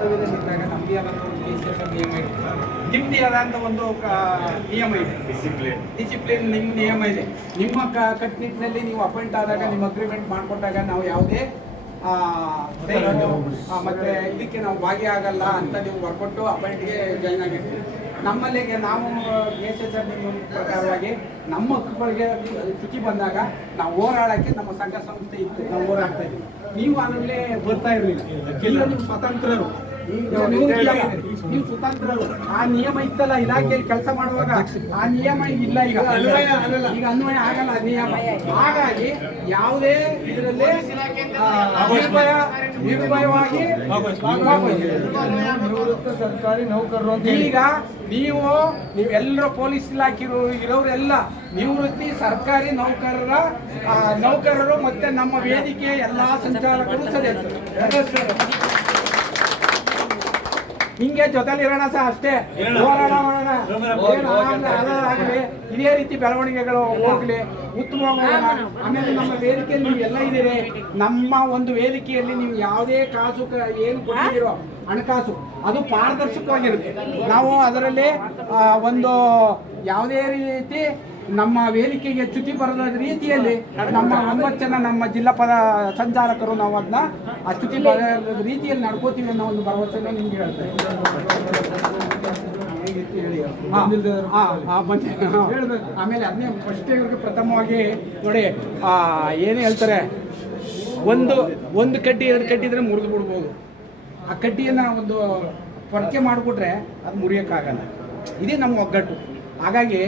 ಕರ್ತವ್ಯದಲ್ಲಿದ್ದಾಗ ನಮ್ಮದೇ ಆದಂಥ ಒಂದು ವಿಶೇಷ ನಿಯಮ ಇದೆ, ನಿಮ್ಮದೇ ಆದಂಥ ಒಂದು ನಿಯಮ ಇದೆ, ಡಿಸಿಪ್ಲಿನ್ ನಿಮ್ಮ ನಿಯಮ ಇದೆ. ನಿಮ್ಮ ಕಟ್ಟುನಿಟ್ಟಿನಲ್ಲಿ ನೀವು ಅಪಾಯಿಂಟ್ ಆದಾಗ, ನಿಮ್ಮ ಅಗ್ರಿಮೆಂಟ್ ಮಾಡಿಕೊಟ್ಟಾಗ ನಾವು ಯಾವುದೇ ಮತ್ತೆ ಇದಕ್ಕೆ ನಾವು ಭಾಗಿಯಾಗಲ್ಲ ಅಂತ ನೀವು ಬರ್ಕೊಟ್ಟು ಅಪಾಯಿಂಟ್ಗೆ ಜಾಯ್ನ್ ಆಗಿರ್ತೀವಿ. ನಮ್ಮಲ್ಲಿಗೆ ನಾವು ಪ್ರಕಾರವಾಗಿ ನಮ್ಮ ಹಕ್ಕುಗಳಿಗೆ ಚ್ಯುತಿ ಬಂದಾಗ ನಾವು ಹೋರಾಡೋಕ್ಕೆ ನಮ್ಮ ಸಂಘ ಸಂಸ್ಥೆ ಇತ್ತು, ನಾವು ಹೋರಾಡ್ತಾ ಇದ್ದೀವಿ. ನೀವು ಆಮೇಲೆ ಬರ್ತಾ ಇರಲಿಲ್ಲ, ಇಲ್ಲ ನೀವು ಸ್ವತಂತ್ರರು, ನೀವು ಸ್ವತಂತ್ರರು. ಆ ನಿಯಮ ಇತ್ತಲ್ಲ ಇಲಾಖೆಯಲ್ಲಿ ಕೆಲಸ ಮಾಡುವಾಗ, ಆ ನಿಯಮ ಇಲ್ಲ ಈಗ ಅನ್ವಯ ಆಗಲ್ಲ ಆ ನಿಯಮ. ಹಾಗಾಗಿ ಯಾವುದೇ ಇದರಲ್ಲಿ ನಿರ್ಭಯವಾಗಿ ಸರ್ಕಾರಿ ನೌಕರರು ಈಗ ನೀವೆಲ್ಲರೂ ಪೊಲೀಸ್ ಇಲಾಖೆ ಇರೋರೆಲ್ಲ ನಿವೃತ್ತಿ ಸರ್ಕಾರಿ ನೌಕರರು ಮತ್ತೆ ನಮ್ಮ ವೇದಿಕೆಯ ಎಲ್ಲಾ ಸಂಚಾಲಕರು ಸದಸ್ಯರು ಹಿಂಗೆ ಜೊತೆಲಿರೋಣ ಸಹ ಅಷ್ಟೇ, ಹೋರಾಟ ಮಾಡೋಣ, ಆಗಲಿ ಇದೇ ರೀತಿ ಬೆಳವಣಿಗೆಗಳು ಹೋಗ್ಲಿ, ಉತ್ತಮವಾಗೋಣ. ಆಮೇಲೆ ನಮ್ಮ ವೇದಿಕೆಯಲ್ಲಿ ನೀವು ಎಲ್ಲ ಇದ್ದೀರಿ, ನಮ್ಮ ಒಂದು ವೇದಿಕೆಯಲ್ಲಿ ನೀವು ಯಾವುದೇ ಕಾಸು ಏನು ಕೊಟ್ಟಿದ್ದೀರೋ ಹಣಕಾಸು ಅದು ಪಾರದರ್ಶಕವಾಗಿರುತ್ತೆ. ನಾವು ಅದರಲ್ಲಿ ಒಂದು ಯಾವುದೇ ರೀತಿ ನಮ್ಮ ವೇದಿಕೆಗೆ ಚ್ಯುತಿ ಬರದ ರೀತಿಯಲ್ಲಿ ನಮ್ಮ 9 ಜನ ನಮ್ಮ ಜಿಲ್ಲಾ ಸಂಚಾಲಕರು ನಾವು ಅದನ್ನ ಆ ಚ್ಯುತಿ ಬರದ ರೀತಿಯಲ್ಲಿ ನಡ್ಕೋತೀವಿ ಅನ್ನೋ ಒಂದು ಭರವಸೆನ ನಿಮ್ಗೆ ಹೇಳ್ತೇವೆ. ಆಮೇಲೆ ಅದನ್ನೇ ಫಸ್ಟ್ ಇವ್ರಿಗೆ ಪ್ರಥಮವಾಗಿ ನೋಡಿ ಏನು ಹೇಳ್ತಾರೆ, ಒಂದು ಕಡ್ಡಿ 2 ಕಡ್ಡಿದ್ರೆ ಮುರಿದು ಬಿಡ್ಬೋದು. ಆ ಕಡ್ಡಿಯನ್ನು ಒಂದು ಪೊರಕೆ ಮಾಡಿಬಿಟ್ರೆ ಅದು ಮುರಿಯೋಕ್ಕಾಗಲ್ಲ. ಇದೇ ನಮ್ಮ ಒಗ್ಗಟ್ಟು. ಹಾಗಾಗಿ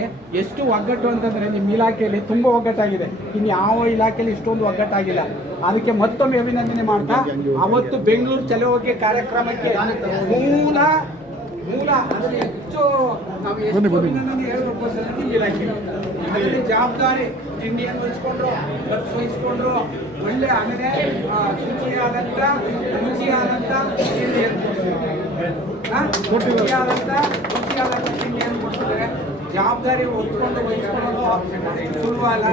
ಎಷ್ಟು ಒಗ್ಗಟ್ಟು ಅಂತಂದರೆ ನಿಮ್ಮ ಇಲಾಖೆಯಲ್ಲಿ ತುಂಬ ಒಗ್ಗಟ್ಟಾಗಿದೆ, ಇನ್ನು ಯಾವ ಇಲಾಖೆಯಲ್ಲಿ ಇಷ್ಟೊಂದು ಒಗ್ಗಟ್ಟಾಗಿಲ್ಲ. ಅದಕ್ಕೆ ಮತ್ತೊಮ್ಮೆ ಅಭಿನಂದನೆ ಮಾಡ್ತಾ, ಅವತ್ತು ಬೆಂಗಳೂರು ಚಲೋ ಹೋಗಿ ಕಾರ್ಯಕ್ರಮಕ್ಕೆ ಮೂಲ ಅದರಲ್ಲಿ ಹೆಚ್ಚು ನಾವು ಎಷ್ಟು ಅಭಿನಂದನೆ ಹೇಳಬೇಕು ಅಂದರೆ ನಿಮ್ಮ ಇಲಾಖೆ ಅದರಲ್ಲಿ ಜವಾಬ್ದಾರಿ ತಿಂಡಿಯನ್ನು ವಹಿಸ್ಕೊಂಡ್ರು, ಖರ್ಚು ವಹಿಸ್ಕೊಂಡ್ರು, ಒಳ್ಳೆ ಆಮೇಲೆ ರುಚಿಯಾದಂಥ ತಿಂಡಿಯನ್ನು ಕೊಡ್ತಿದ್ದಾರೆ. ಜವಾಬ್ದಾರಿ ಹೊತ್ಕೊಂಡು ವಹಿಸ್ಕೊಳ್ಳೋದು ಸುಲಭ ಅಲ್ಲ.